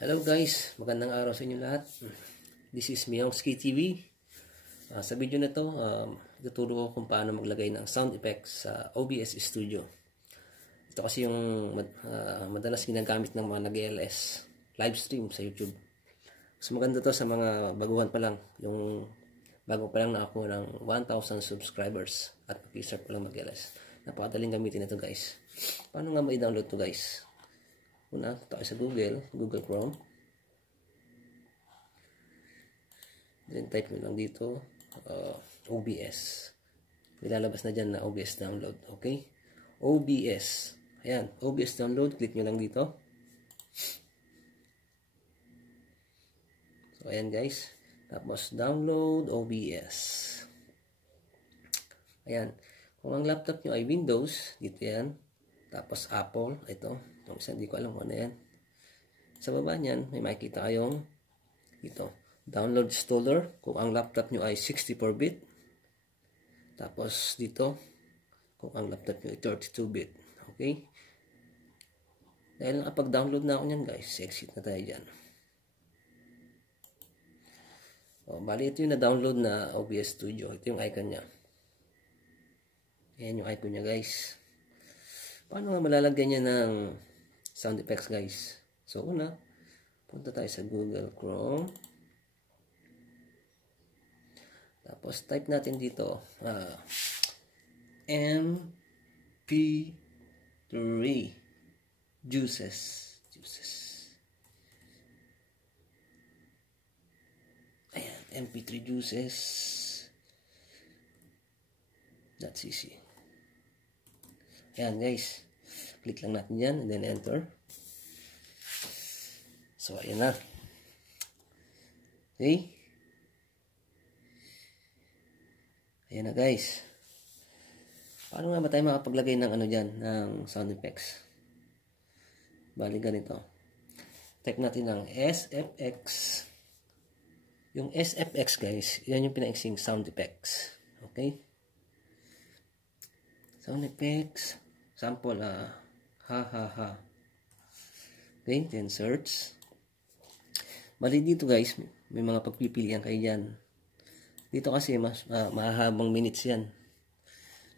Hello guys, magandang araw sa inyo lahat. This is Miyongski TV. Sa video na to, ituturo ko kung paano maglagay ng sound effects sa OBS Studio. Ito kasi yung madalas ginagamit ng mga nag-LS live stream sa YouTube. Mas maganda to sa mga baguhan pa lang, yung bago pa lang na ako ng 1,000 subscribers at mag-start pa lang mag-LS. Napakadaling gamitin ito guys. Paano nga ma-download to guys? Una, tayo sa Google Chrome. Then type mo lang dito OBS. Ilalabas na dyan na OBS download. Okay? OBS. Ayan, OBS download. Click nyo lang dito. So, ayan guys. Tapos, download OBS. Ayan. Kung ang laptop nyo ay Windows, dito yan. Tapos, Apple. Ito. Itong isa, hindi ko alam kung ano yan. Sa baba niyan, may makikita kayong ito. Download installer. Kung ang laptop nyo ay 64-bit. Tapos, dito. Kung ang laptop nyo ay 32-bit. Okay? Dahil nakapag-download na ako niyan guys. Exit na tayo dyan. Bali, ito yung na-download na OBS Studio. Ito yung icon niya. Ayan yung icon niya guys. Paano nga malalagyan niya ng sound effects guys? So una, punta tayo sa Google Chrome. Tapos type natin dito MP3 Juices. Ayan, MP3 Juices. That's easy. Ayan guys. Click lang natin yan and then enter. So ayan na. Okay. Ayan na guys. Paano nga ba tayo makapaglagay ng ano dyan, ng sound effects? Bali ganito. Type natin ng SFX. Yung SFX guys, yan yung pinaiksing sound effects. Okay? Sound effects. Sample, ha. Okay, then search. Bali dito guys, may mga pagpipilian kayo dyan. Dito kasi mas mahahabang minutes yan.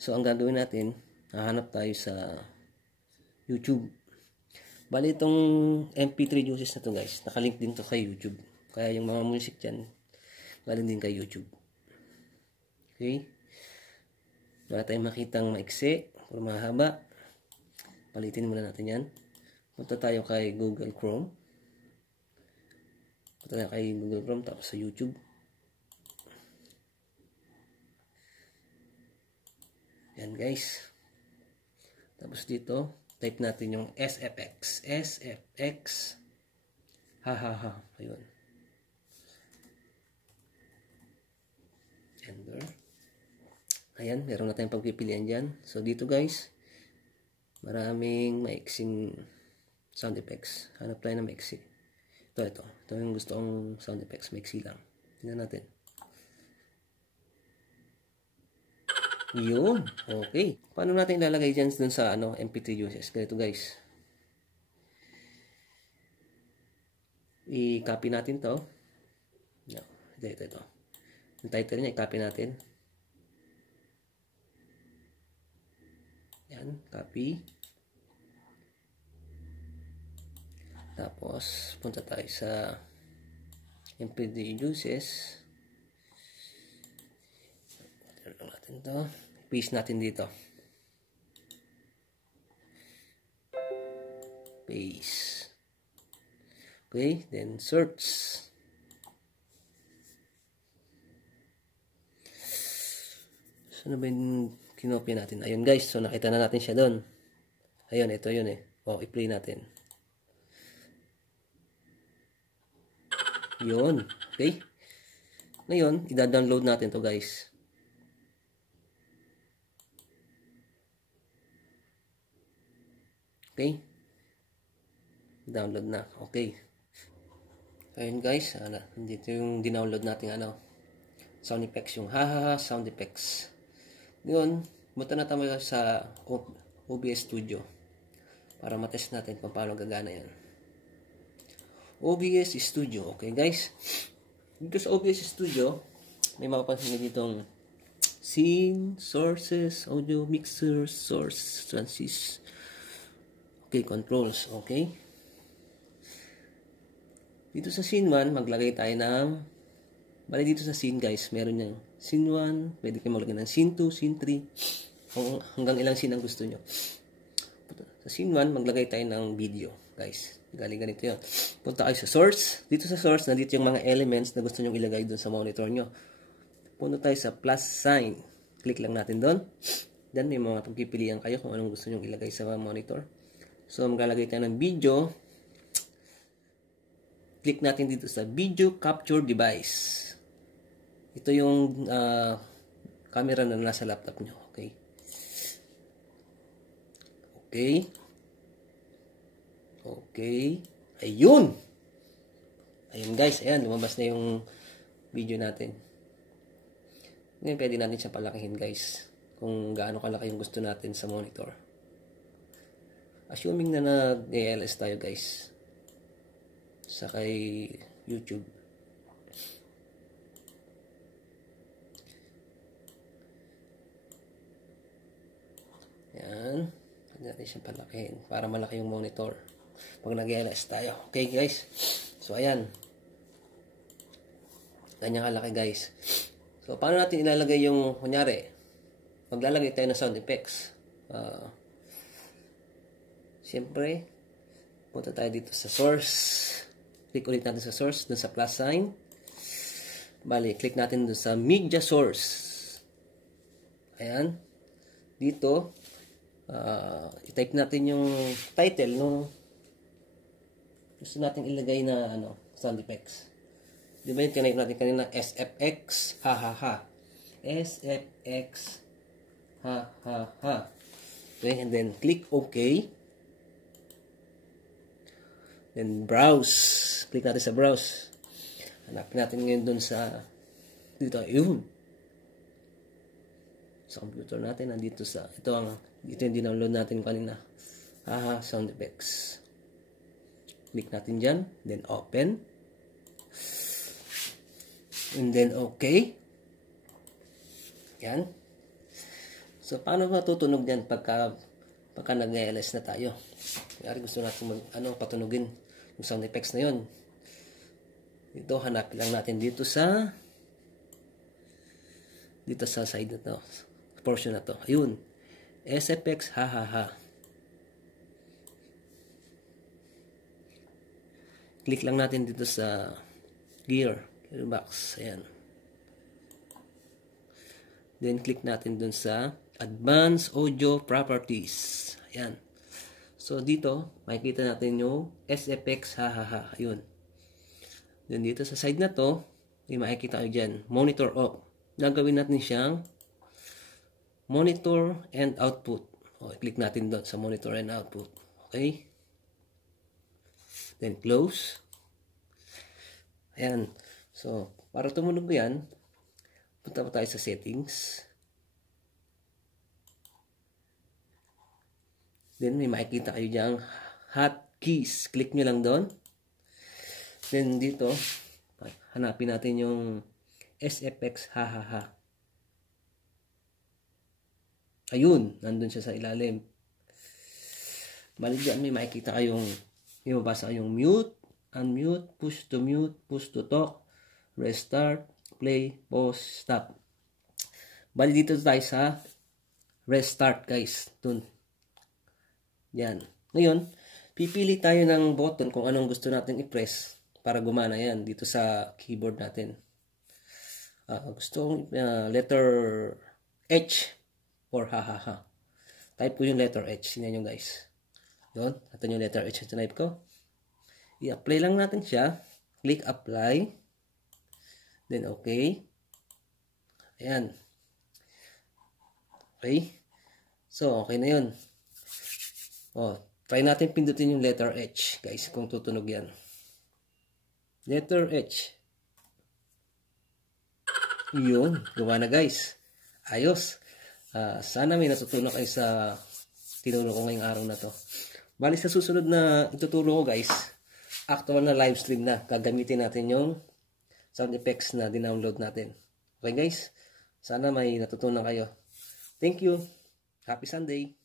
So, ang gagawin natin, hahanap tayo sa YouTube. Bali itong MP3 Juices na to guys, nakalink din to kay YouTube. Kaya yung mga music dyan, galing din kay YouTube. Okay? Wala tayong makitang maiksi o mahaba. Palitin muna natin yan. Punta tayo kay Google Chrome. Punta tayo kay Google Chrome tapos sa YouTube. Yan guys. Tapos dito, type natin yung SFX. SFX. Ha. Ayun. Enter. Ayan, meron na tayong pagpipilian dyan. So dito guys, maraming maiksing sound effects. Hanap tayo ng maiksi. Ito yung gusto kong sound effects. Maiksi lang. Tingnan natin. Yun. Okay. Paano natin ilalagay dyan dun sa MP3 Juices? Ganito guys. I-copy natin to. No. Ito. Yung title niya, i-copy natin. Yan. Copy. Tapos, punta tayo sa MP3 Juices. Tignan natin ito. Paste natin dito. Paste. Okay, then search. Saan ba yung kinopya natin? Ayun guys, so nakita na natin siya doon. Ayun, ito yun eh. I-play natin. Yun. Okay. Ngayon, i-download natin to guys. Okay. Download na. Okay. Ayun guys, dito yung dinownload natin sound effects, yung ha sound effects. Ngayon, punta na tayo sa OBS Studio para matest natin kung paano gagana yan. OBS Studio. Okay guys, dito sa OBS Studio may mapapansin nyo ditong scene, sources, audio, mixer, source, transist, okay, controls. Okay, dito sa scene 1 maglagay tayo ng, bali dito sa scene guys, meron yung scene 1, pwede kayo maglagay ng scene 2, scene 3, hanggang ilang scene ang gusto nyo. Sa scene 1 maglagay tayo ng video guys, galing ganito yun. Punta kayo sa source, dito sa source nandito yung mga elements na gusto nyo ilagay dun sa monitor nyo. Punta tayo sa plus sign, click lang natin doon. Then may mga pagpipilian kayo kung anong gusto nyo ilagay sa monitor. So maglalagay tayo ng video, click natin dito sa video capture device. Ito yung camera na nasa laptop nyo. Okay. Okay. Okay. Ayun. Ayun guys. Ayan. Lumabas na yung video natin. Ngayon pwede natin siya palakihin guys. Kung gaano kalaki yung gusto natin sa monitor. Assuming na nag-ALS tayo guys. Sa kay YouTube. Yan. Pwede natin siyang palakihin para malaki yung monitor pag nag-ALS tayo. Okay guys. So ayan. Ganyan kalaki guys. So paano natin ilalagay yung, kunyari, maglalagay tayo ng sound effects. Siyempre, punta tayo dito sa source. Click ulit natin sa source, dun sa plus sign. Bali, click natin dun sa media source. Ayan. Dito, i-type natin yung title nung gusto natin ilagay na sound effects. Di ba yung tinape natin kanina? SFX, ha ha ha. SFX, ha ha ha. Okay, and then click OK. Then browse. Click natin sa browse. Hanapin natin ngayon dun sa dito. Yun. Sa computer natin. Nandito sa ito yung dinownload natin kanina. Haha, sound effects. Click natin dyan. Then open. And then okay. Yan. So paano matutunog yan pagka nag-ALS na tayo? Kaya gusto natin patunugin yung sound effects na yun. Dito, hanapin lang natin dito sa side na to. Portion na to. Ayun. SFX, ha ha ha. Click lang natin dito sa gear box. Ayan. Then, click natin dun sa Advanced Audio Properties. Ayan. So, dito, makikita natin yung SFX, ha ha ha. Ayun. Then, dito sa side na to, may makikita kayo dyan. Monitor off. Gagawin natin siyang monitor and output. O, click natin doon sa monitor and output. Okay. Then, close. Ayan. So, para tumunog yan, punta pa tayo sa settings. Then, may makikita kayo dyan hotkeys. Click nyo lang doon. Then, dito, hanapin natin yung SFX, ha ha ha. Ayun, nandun siya sa ilalim. Bali dyan, may makikita kayong, may mabasa kayong mute, unmute, push to talk, restart, play, pause, stop. Bali dito tayo sa restart guys. Dun. Yan. Ngayon, pipili tayo ng button kung anong gusto natin i-press para gumana yan dito sa keyboard natin. Gusto kong letter H or ha ha ha. Type ko yung letter H. Tingnan nyo guys. Doon. Ito yung letter H na type ko. I-apply lang natin siya. Click apply. Then okay. Ayan. Okay. So, okay na yun. Try natin pindutin yung letter H, guys, kung tutunog yan. Letter H. Yun. Gawa na, guys. Ayos. Sana may natutunan kayo sa tinuro ko ngayong araw na to. Bali sa susunod na ituturo ko guys, actual na live stream na. Gagamitin natin yung sound effects na dinownload natin. Okay guys, sana may natutunan kayo. Thank you. Happy Sunday.